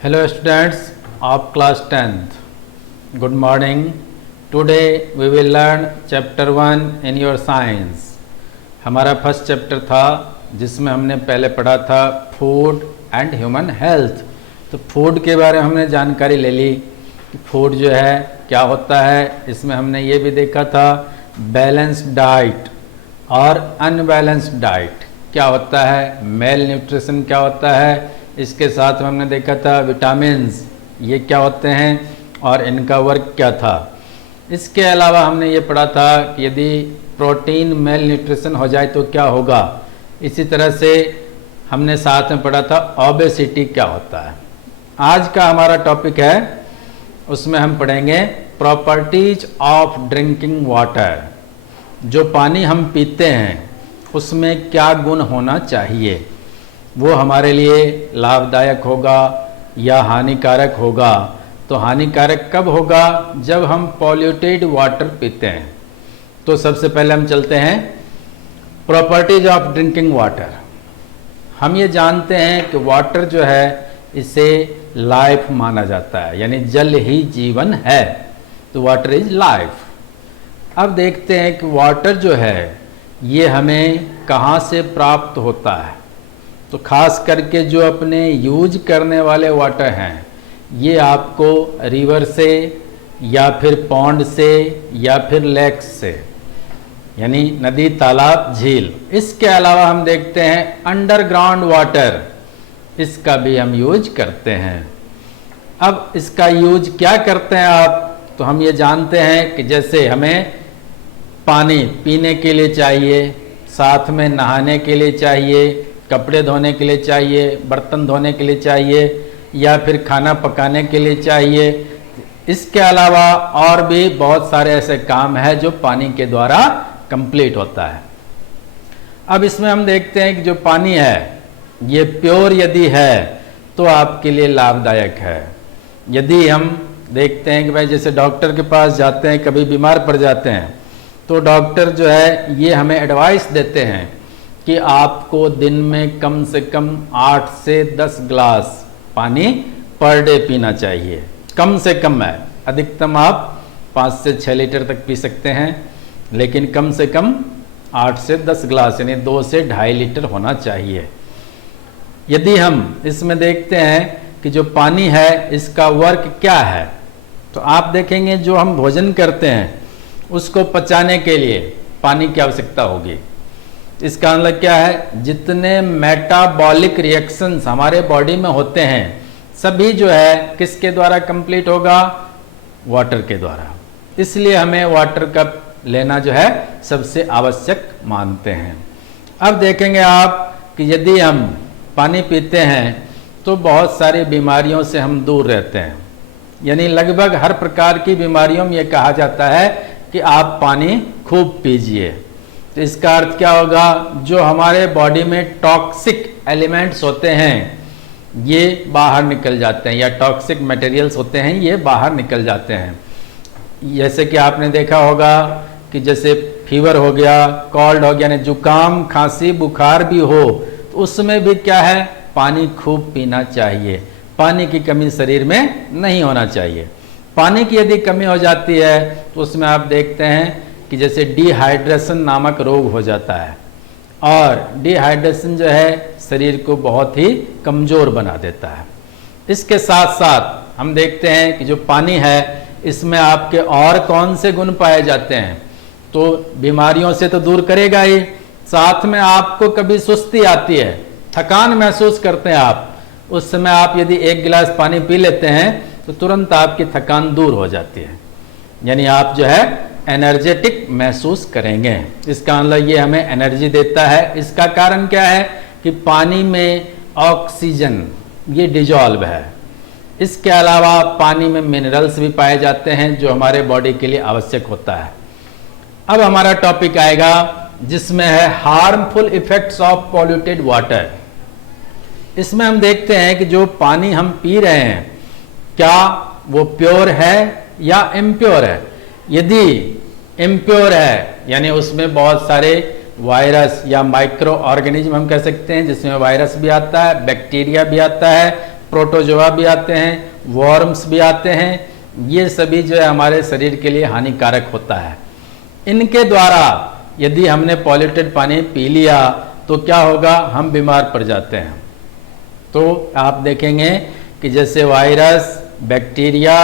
Hello students of class 10th. Good morning. Today we will learn chapter 1 in your science. हमारा first chapter था जिसमें हमने पहले पढ़ा था फूड एंड ह्यूमन हेल्थ। तो फूड के बारे में हमने जानकारी ले ली कि फूड जो है क्या होता है। इसमें हमने ये भी देखा था बैलेंस्ड डाइट और अनबैलेंस्ड डाइट क्या होता है, मेल न्यूट्रिशन क्या होता है। इसके साथ में हमने देखा था विटामिन्स ये क्या होते हैं और इनका वर्क क्या था। इसके अलावा हमने ये पढ़ा था कि यदि प्रोटीन मेल न्यूट्रिशन हो जाए तो क्या होगा। इसी तरह से हमने साथ में पढ़ा था ओबेसिटी क्या होता है। आज का हमारा टॉपिक है, उसमें हम पढ़ेंगे प्रॉपर्टीज ऑफ ड्रिंकिंग वाटर। जो पानी हम पीते हैं उसमें क्या गुण होना चाहिए, वो हमारे लिए लाभदायक होगा या हानिकारक होगा। तो हानिकारक कब होगा, जब हम पॉल्यूटेड वाटर पीते हैं। तो सबसे पहले हम चलते हैं प्रॉपर्टीज ऑफ ड्रिंकिंग वाटर। हम ये जानते हैं कि वाटर जो है इसे लाइफ माना जाता है, यानी जल ही जीवन है। तो वाटर इज लाइफ। अब देखते हैं कि वाटर जो है ये हमें कहाँ से प्राप्त होता है। तो खास करके जो अपने यूज करने वाले वाटर हैं ये आपको रिवर से या फिर पॉन्ड से या फिर लेक्स से, यानी नदी तालाब झील। इसके अलावा हम देखते हैं अंडरग्राउंड वाटर, इसका भी हम यूज करते हैं। अब इसका यूज क्या करते हैं आप, तो हम ये जानते हैं कि जैसे हमें पानी पीने के लिए चाहिए, साथ में नहाने के लिए चाहिए, कपड़े धोने के लिए चाहिए, बर्तन धोने के लिए चाहिए या फिर खाना पकाने के लिए चाहिए। इसके अलावा और भी बहुत सारे ऐसे काम हैं जो पानी के द्वारा कंप्लीट होता है। अब इसमें हम देखते हैं कि जो पानी है ये प्योर यदि है तो आपके लिए लाभदायक है। यदि हम देखते हैं कि भाई जैसे डॉक्टर के पास जाते हैं, कभी बीमार पड़ जाते हैं, तो डॉक्टर जो है ये हमें एडवाइस देते हैं कि आपको दिन में कम से कम 8 से 10 ग्लास पानी पर डे पीना चाहिए। कम से कम है, अधिकतम आप 5 से 6 लीटर तक पी सकते हैं, लेकिन कम से कम 8 से 10 ग्लास यानी 2 से 2.5 लीटर होना चाहिए। यदि हम इसमें देखते हैं कि जो पानी है इसका वर्क क्या है, तो आप देखेंगे जो हम भोजन करते हैं उसको पचाने के लिए पानी की आवश्यकता होगी। इसका मतलब क्या है, जितने मेटाबॉलिक रिएक्शंस हमारे बॉडी में होते हैं सभी जो है किसके द्वारा कंप्लीट होगा, वाटर के द्वारा। इसलिए हमें वाटर का लेना जो है सबसे आवश्यक मानते हैं। अब देखेंगे आप कि यदि हम पानी पीते हैं तो बहुत सारी बीमारियों से हम दूर रहते हैं, यानी लगभग हर प्रकार की बीमारियों में यह कहा जाता है कि आप पानी खूब पीजिए। तो इसका अर्थ क्या होगा, जो हमारे बॉडी में टॉक्सिक एलिमेंट्स होते हैं ये बाहर निकल जाते हैं, या टॉक्सिक मटेरियल्स होते हैं ये बाहर निकल जाते हैं। जैसे कि आपने देखा होगा कि जैसे फीवर हो गया, कॉल्ड हो गया, यानी जुकाम खांसी बुखार भी हो, तो उसमें भी क्या है, पानी खूब पीना चाहिए। पानी की कमी शरीर में नहीं होना चाहिए। पानी की यदि कमी हो जाती है तो उसमें आप देखते हैं कि जैसे डिहाइड्रेशन नामक रोग हो जाता है, और डिहाइड्रेशन जो है शरीर को बहुत ही कमज़ोर बना देता है। इसके साथ साथ हम देखते हैं कि जो पानी है इसमें आपके और कौन से गुण पाए जाते हैं, तो बीमारियों से तो दूर करेगा ही, साथ में आपको कभी सुस्ती आती है, थकान महसूस करते हैं आप, उस समय आप यदि 1 गिलास पानी पी लेते हैं तो तुरंत आपकी थकान दूर हो जाती है, यानी आप जो है एनर्जेटिक महसूस करेंगे। इसका मतलब ये हमें एनर्जी देता है। इसका कारण क्या है कि पानी में ऑक्सीजन ये डिजॉल्व है। इसके अलावा पानी में मिनरल्स भी पाए जाते हैं जो हमारे बॉडी के लिए आवश्यक होता है। अब हमारा टॉपिक आएगा जिसमें है harmful effects of polluted water. इसमें हम देखते हैं कि जो पानी हम पी रहे हैं क्या वो प्योर है या इम्प्योर है। यदि इम्प्योर है यानी उसमें बहुत सारे वायरस या माइक्रो ऑर्गेनिज्म हम कह सकते हैं, जिसमें वायरस भी आता है, बैक्टीरिया भी आता है, प्रोटोजोआ भी आते हैं, वॉर्म्स भी आते हैं। ये सभी जो है हमारे शरीर के लिए हानिकारक होता है। इनके द्वारा यदि हमने पॉल्यूटेड पानी पी लिया तो क्या होगा, हम बीमार पड़ जाते हैं। तो आप देखेंगे कि जैसे वायरस, बैक्टीरिया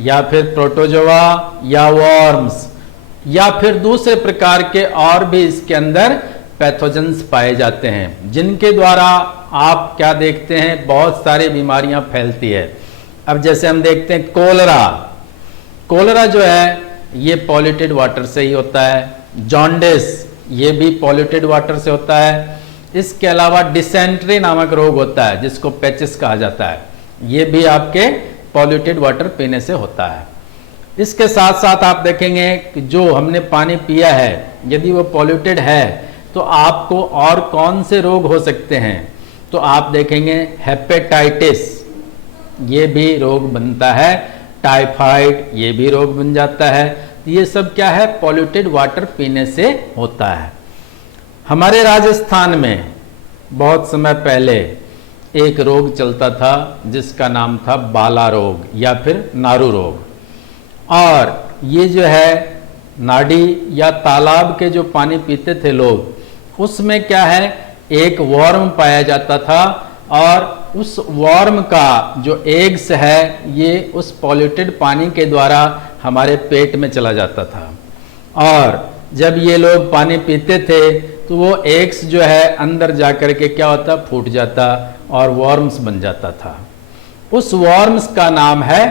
या फिर प्रोटोजोआ या वॉर्म्स या फिर दूसरे प्रकार के और भी इसके अंदर पैथोजेंस पाए जाते हैं, जिनके द्वारा आप क्या देखते हैं, बहुत सारी बीमारियां फैलती है। अब जैसे हम देखते हैं कोलेरा जो है ये पॉल्यूटेड वाटर से ही होता है। जॉन्डिस ये भी पॉल्यूटेड वाटर से होता है। इसके अलावा डिसेंट्री नामक रोग होता है जिसको पेचिस कहा जाता है, ये भी आपके पॉल्यूटेड वाटर पीने से होता है। इसके साथ साथ आप देखेंगे कि जो हमने पानी पिया है यदि वो पॉल्यूटेड है तो आपको और कौन से रोग हो सकते हैं, तो आप देखेंगे हेपेटाइटिस ये भी रोग बनता है, टाइफाइड ये भी रोग बन जाता है। ये सब क्या है, पॉल्यूटेड वाटर पीने से होता है। हमारे राजस्थान में बहुत समय पहले एक रोग चलता था जिसका नाम था बाला रोग या फिर नारू रोग, और ये जो है नाडी या तालाब के जो पानी पीते थे लोग, उसमें क्या है, एक वॉर्म पाया जाता था और उस वॉर्म का जो एग्स है ये उस पॉल्यूटेड पानी के द्वारा हमारे पेट में चला जाता था, और जब ये लोग पानी पीते थे तो वो एग्स जो है अंदर जाकर के क्या होता, फूट जाता और वॉर्म्स बन जाता था। उस वॉर्म्स का नाम है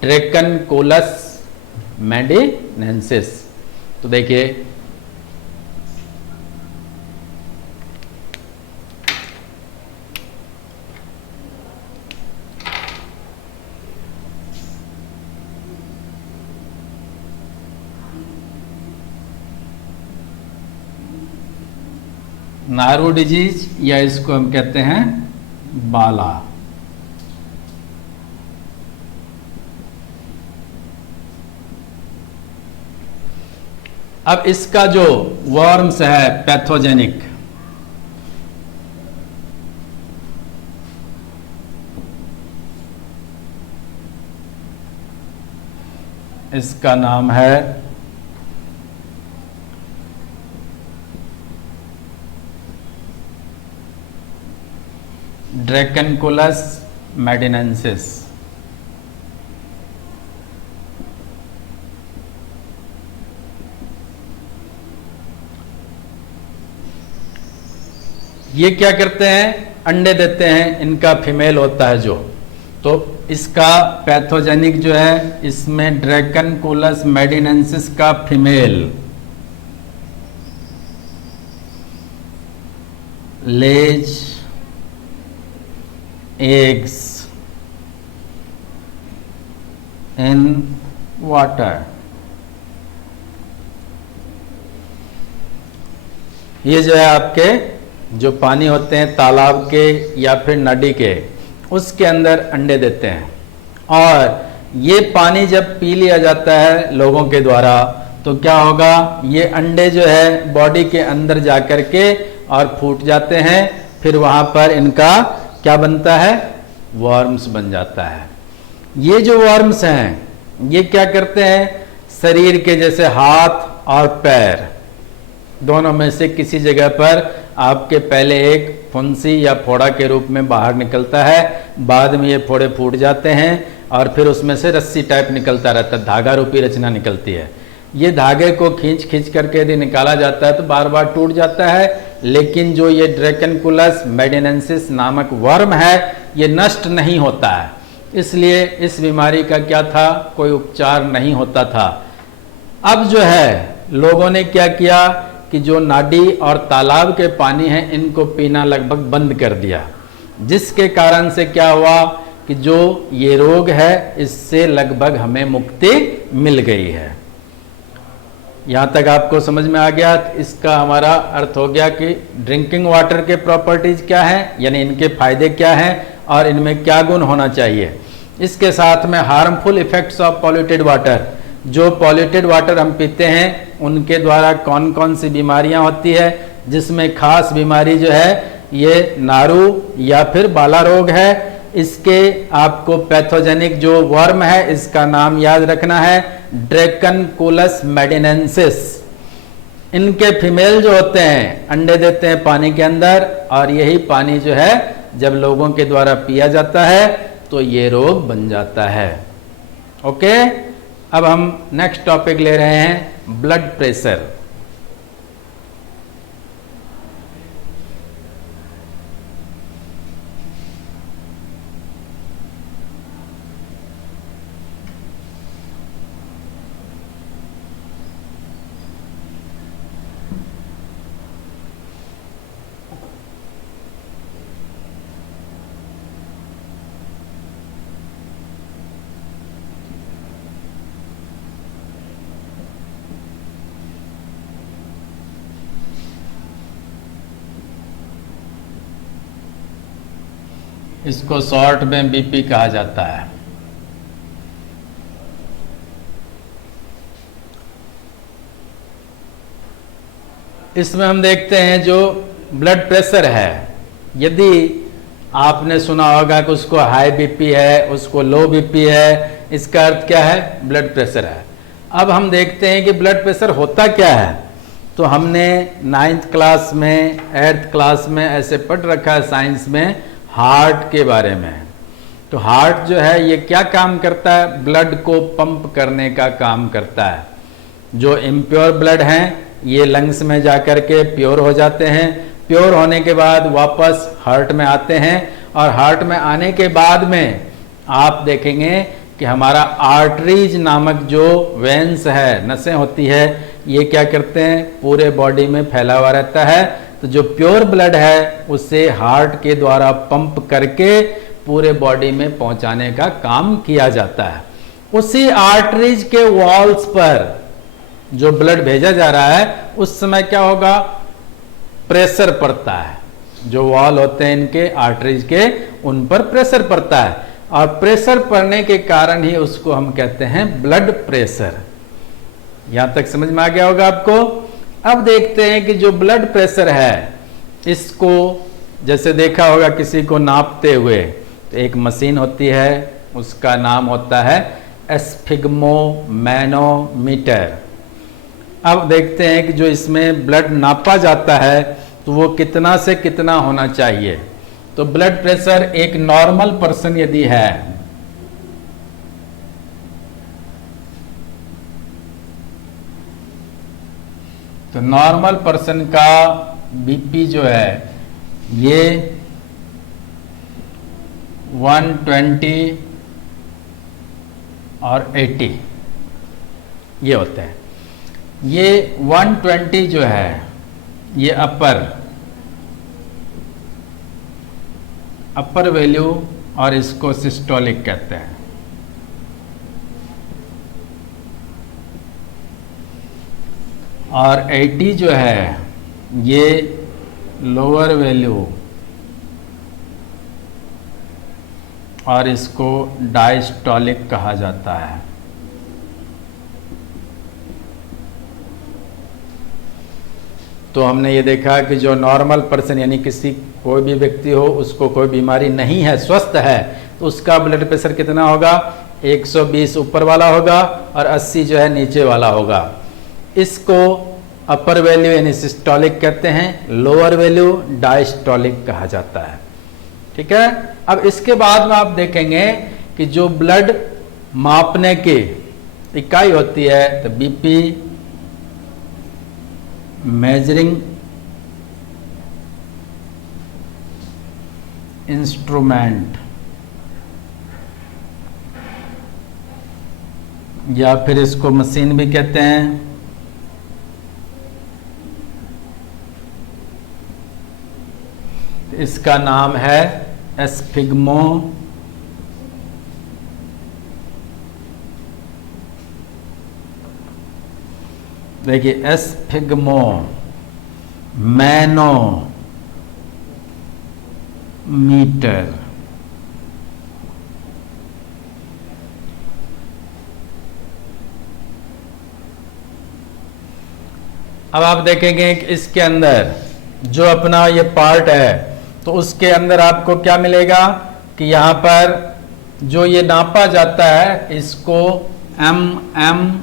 ड्रैकनकोलस मेडिनेंसिस। तो देखिए नारू डिजीज या इसको हम कहते हैं बाला। अब इसका जो वॉर्म्स है पैथोजेनिक, इसका नाम है ड्रैकनकोलस मेडिनेंसिस। ये क्या करते हैं, अंडे देते हैं, इनका फीमेल होता है जो, तो इसका पैथोजेनिक जो है इसमें ड्रैकनकोलस मेडिनेंसिस का female lays eggs in water। ये जो है आपके जो पानी होते हैं तालाब के या फिर नदी के, उसके अंदर अंडे देते हैं, और ये पानी जब पी लिया जाता है लोगों के द्वारा तो क्या होगा, ये अंडे जो है बॉडी के अंदर जाकर के और फूट जाते हैं, फिर वहां पर इनका क्या बनता है, वॉर्म्स बन जाता है। ये जो वॉर्म्स हैं ये क्या करते हैं, शरीर के जैसे हाथ और पैर दोनों में से किसी जगह पर आपके पहले एक फुंसी या फोड़ा के रूप में बाहर निकलता है, बाद में ये फोड़े फूट जाते हैं और फिर उसमें से रस्सी टाइप निकलता रहता है, धागा रूपी रचना निकलती है। ये धागे को खींच खींच करके यदि निकाला जाता है तो बार बार टूट जाता है, लेकिन जो ये ड्रैकनकोलस मेडिनेंसिस नामक वर्म है ये नष्ट नहीं होता है, इसलिए इस बीमारी का क्या था, कोई उपचार नहीं होता था। अब जो है लोगों ने क्या किया कि जो नाडी और तालाब के पानी हैं इनको पीना लगभग बंद कर दिया, जिसके कारण से क्या हुआ कि जो ये रोग है इससे लगभग हमें मुक्ति मिल गई है। यहाँ तक आपको समझ में आ गया, इसका हमारा अर्थ हो गया कि ड्रिंकिंग वाटर के प्रॉपर्टीज क्या हैं, यानी इनके फायदे क्या हैं और इनमें क्या गुण होना चाहिए। इसके साथ में harmful effects of polluted water, जो पॉल्यूटेड वाटर हम पीते हैं उनके द्वारा कौन कौन सी बीमारियां होती है, जिसमें खास बीमारी जो है ये नारू या फिर बाला रोग है, इसके आपको पैथोजेनिक जो वर्म है इसका नाम याद रखना है, ड्रैकनकुलस मेडिनेंसिस। इनके फीमेल जो होते हैं अंडे देते हैं पानी के अंदर, और यही पानी जो है जब लोगों के द्वारा पिया जाता है तो ये रोग बन जाता है। ओके, अब हम नेक्स्ट टॉपिक ले रहे हैं ब्लड प्रेशर। इसको शॉर्ट में बीपी कहा जाता है। इसमें हम देखते हैं जो ब्लड प्रेशर है, यदि आपने सुना होगा कि उसको हाई बीपी है, उसको लो बीपी है, इसका अर्थ क्या है? ब्लड प्रेशर है। अब हम देखते हैं कि ब्लड प्रेशर होता क्या है। तो हमने 9th क्लास में 8th क्लास में ऐसे पढ़ रखा है साइंस में हार्ट के बारे में। तो हार्ट जो है ये क्या काम करता है? ब्लड को पंप करने का काम करता है। जो इम्प्योर ब्लड हैं ये लंग्स में जाकर के प्योर हो जाते हैं, प्योर होने के बाद वापस हार्ट में आते हैं, और हार्ट में आने के बाद में आप देखेंगे कि हमारा आर्टरीज नामक जो वेन्स है, नसें होती है, ये क्या करते हैं? पूरे बॉडी में फैला हुआ रहता है। तो जो प्योर ब्लड है उसे हार्ट के द्वारा पंप करके पूरे बॉडी में पहुंचाने का काम किया जाता है। उसी आर्टरीज के वॉल्स पर जो ब्लड भेजा जा रहा है उस समय क्या होगा? प्रेशर पड़ता है। जो वॉल होते हैं इनके आर्टरीज के, उन पर प्रेशर पड़ता है, और प्रेशर पड़ने के कारण ही उसको हम कहते हैं ब्लड प्रेशर। यहां तक समझ में आ गया होगा आपको। अब देखते हैं कि जो ब्लड प्रेशर है इसको जैसे देखा होगा किसी को नापते हुए, तो एक मशीन होती है, उसका नाम होता है एस्फिग्मोमैनोमीटर। अब देखते हैं कि जो इसमें ब्लड नापा जाता है तो वो कितना से कितना होना चाहिए। तो ब्लड प्रेशर एक नॉर्मल पर्सन यदि है, तो नॉर्मल पर्सन का बीपी जो है ये 120 और 80 ये होते हैं। ये 120 जो है ये अपर वैल्यू, और इसको सिस्टोलिक कहते हैं। और 80 जो है ये लोअर वैल्यू, और इसको डायस्टोलिक कहा जाता है। तो हमने ये देखा कि जो नॉर्मल पर्सन यानी किसी कोई भी व्यक्ति हो, उसको कोई बीमारी नहीं है, स्वस्थ है, तो उसका ब्लड प्रेशर कितना होगा? 120 ऊपर वाला होगा और 80 जो है नीचे वाला होगा। इसको अपर वैल्यू यानी सिस्टोलिक कहते हैं, लोअर वैल्यू डायस्टोलिक कहा जाता है। ठीक है। अब इसके बाद में आप देखेंगे कि जो ब्लड मापने की इकाई होती है, तो बीपी मेजरिंग इंस्ट्रूमेंट, या फिर इसको मशीन भी कहते हैं। इसका नाम है एस्फिग्मो देखिए एस्फिग्मो मैनोमीटर। अब आप देखेंगे कि इसके अंदर जो अपना ये पार्ट है, तो उसके अंदर आपको क्या मिलेगा? कि यहाँ पर जो ये नापा जाता है इसको mmHg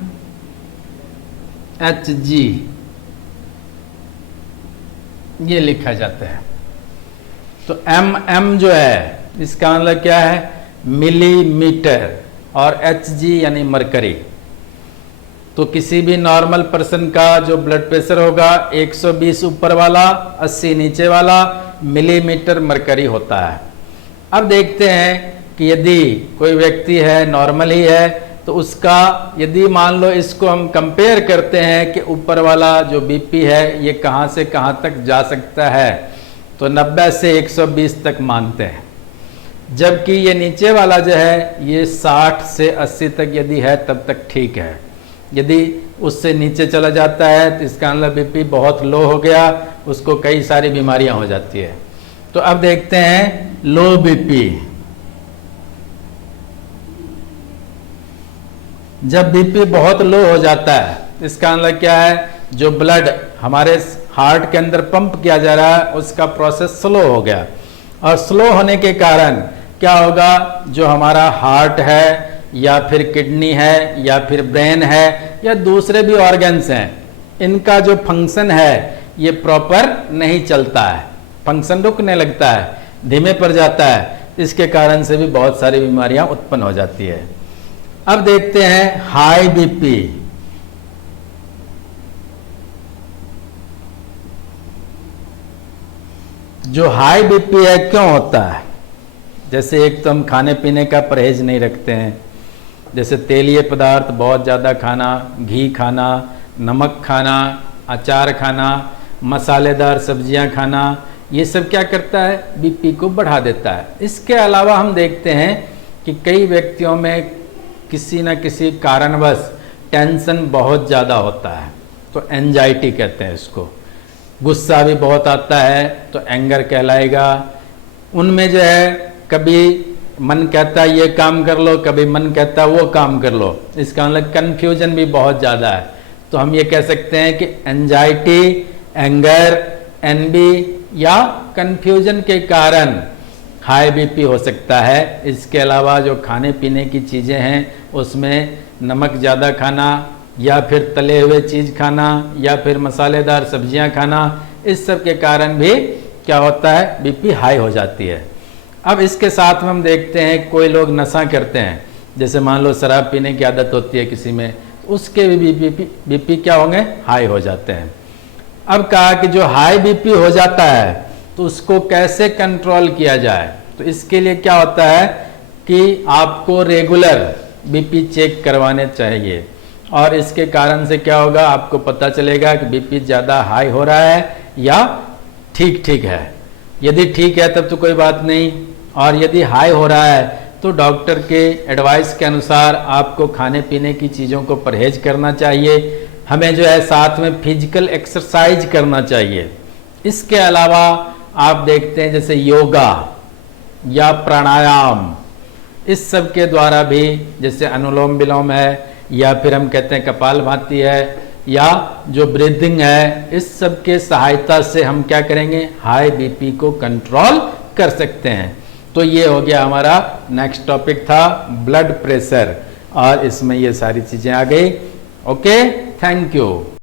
ये लिखा जाता है। तो mm जो है इसका मतलब क्या है, मिलीमीटर, और Hg यानी मरकरी। तो किसी भी नॉर्मल पर्सन का जो ब्लड प्रेशर होगा 120 ऊपर वाला 80 नीचे वाला मिलीमीटर मरकरी होता है। अब देखते हैं कि यदि कोई व्यक्ति है नॉर्मल ही है तो उसका, यदि मान लो इसको हम कंपेयर करते हैं कि ऊपर वाला जो बीपी है ये कहाँ से कहाँ तक जा सकता है, तो 90 से 120 तक मानते हैं, जबकि ये नीचे वाला जो है ये 60 से 80 तक यदि है तब तक ठीक है। यदि उससे नीचे चला जाता है तो इसका मतलब बीपी बहुत लो हो गया, उसको कई सारी बीमारियां हो जाती है। तो अब देखते हैं लो बीपी। जब बीपी बहुत लो हो जाता है इसका मतलब क्या है, जो ब्लड हमारे हार्ट के अंदर पंप किया जा रहा है उसका प्रोसेस स्लो हो गया, और स्लो होने के कारण क्या होगा, जो हमारा हार्ट है या फिर किडनी है या फिर ब्रेन है या दूसरे भी ऑर्गन्स हैं, इनका जो फंक्शन है ये प्रॉपर नहीं चलता है, फंक्शन रुकने लगता है, धीमे पड़ जाता है। इसके कारण से भी बहुत सारी बीमारियां उत्पन्न हो जाती है। अब देखते हैं हाई बीपी। जो हाई बीपी है क्यों होता है, जैसे एक तो हम खाने पीने का परहेज नहीं रखते हैं, जैसे तेलीय पदार्थ बहुत ज़्यादा खाना, घी खाना, नमक खाना, अचार खाना, मसालेदार सब्जियां खाना, ये सब क्या करता है, बीपी को बढ़ा देता है। इसके अलावा हम देखते हैं कि कई व्यक्तियों में किसी न किसी कारणवश टेंशन बहुत ज़्यादा होता है, तो एंजाइटी कहते हैं इसको। गुस्सा भी बहुत आता है तो एंगर कहलाएगा। उनमें जो है कभी मन कहता है ये काम कर लो, कभी मन कहता है वो काम कर लो, इसका मतलब कन्फ्यूजन भी बहुत ज़्यादा है। तो हम ये कह सकते हैं कि एंजाइटी, एंगर, एनबी या कन्फ्यूजन के कारण हाई बीपी हो सकता है। इसके अलावा जो खाने पीने की चीज़ें हैं उसमें नमक ज़्यादा खाना या फिर तले हुए चीज़ खाना या फिर मसालेदार सब्जियां खाना, इस सब के कारण भी क्या होता है, बीपी हाई हो जाती है। अब इसके साथ में हम देखते हैं कोई लोग नशा करते हैं, जैसे मान लो शराब पीने की आदत होती है किसी में, उसके भी बीपी क्या होंगे, हाई हो जाते हैं। अब कहा कि जो हाई बीपी हो जाता है तो उसको कैसे कंट्रोल किया जाए, तो इसके लिए क्या होता है कि आपको रेगुलर बीपी चेक करवाने चाहिए, और इसके कारण से क्या होगा, आपको पता चलेगा कि बीपी ज़्यादा हाई हो रहा है या ठीक ठीक है। यदि ठीक है तब तो कोई बात नहीं, और यदि हाई हो रहा है तो डॉक्टर के एडवाइस के अनुसार आपको खाने पीने की चीज़ों को परहेज करना चाहिए। हमें जो है साथ में फिजिकल एक्सरसाइज करना चाहिए। इसके अलावा आप देखते हैं जैसे योगा या प्राणायाम, इस सब के द्वारा भी, जैसे अनुलोम विलोम है या फिर हम कहते हैं कपालभाति है या जो ब्रीदिंग है, इस सब के सहायता से हम क्या करेंगे, हाई बीपी को कंट्रोल कर सकते हैं। तो ये हो गया हमारा नेक्स्ट टॉपिक था ब्लड प्रेशर, और इसमें ये सारी चीज़ें आ गई। Okay, thank you.